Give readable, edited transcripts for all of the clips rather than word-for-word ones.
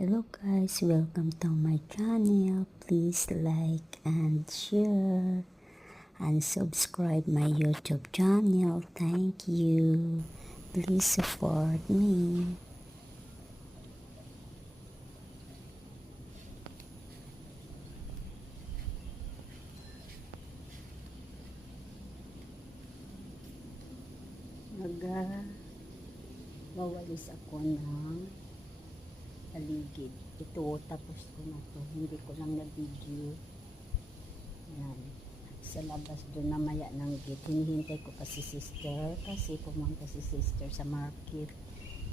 Hello guys, welcome to my channel. Please like and share and subscribe my YouTube channel. Thank you. Please support me. Wawalis ako ng paligid. Ito, tapos ko na to. Hindi ko lang na-video. Yan. Sa labas doon na maya ng gate. Hinihintay ko pa si sister kasi pumunta si sister sa market.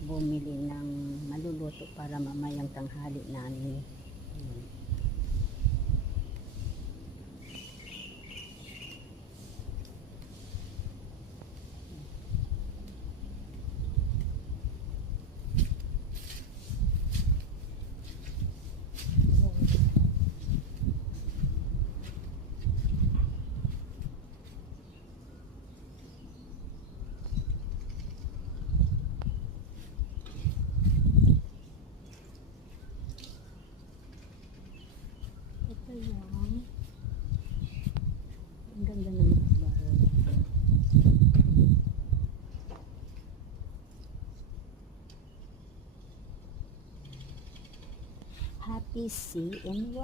Bumili ng maluluto para mamayang tanghali namin. Yan. Ito yung ang ganda ng bahay. Happy CNY.